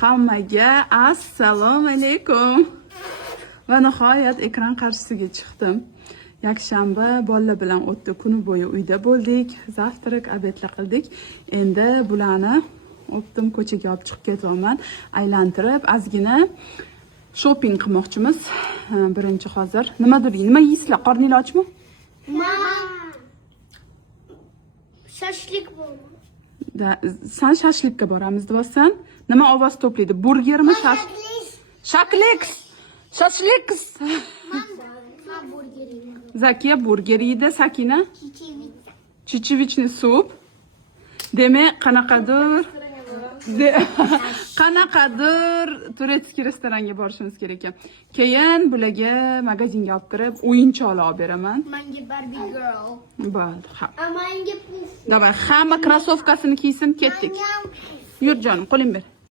Hammaga assalomu alaykum. Va nihoyat ekran qarshisiga chiqdim. Yakshanba bolalar bilan o'tdi. Kuni bo'yi uyda bo'ldik. Zavtrak, obedlar qildik. Endi bularni o'pdim, ko'chaga olib chiqib ketaman. Aylantirib, ozgina shopping qilmoqchimiz. Birinchi hozir nimadir, nima yeysizlar? Qorningiz ochmi? Shashlik bo'ldi. Sen shashlikka boramiz deyapsan. Nima ovoz to'playdi? Burgermi? Shakliks. Shashliks. Zakiya burger yedi, Sakina chichivichni sup. Demak, qanaqadir turetskiy restoranga borishimiz kerak ekan. Keyin bularga magazinga olib kirib, o'yinchoqlar olib beraman. Menga Barbie girl. Bo'ldi, ha. Menga puf. Davay, hamma krossovkasini kiysin, ketdik. Yur jonim, qo'ling ber.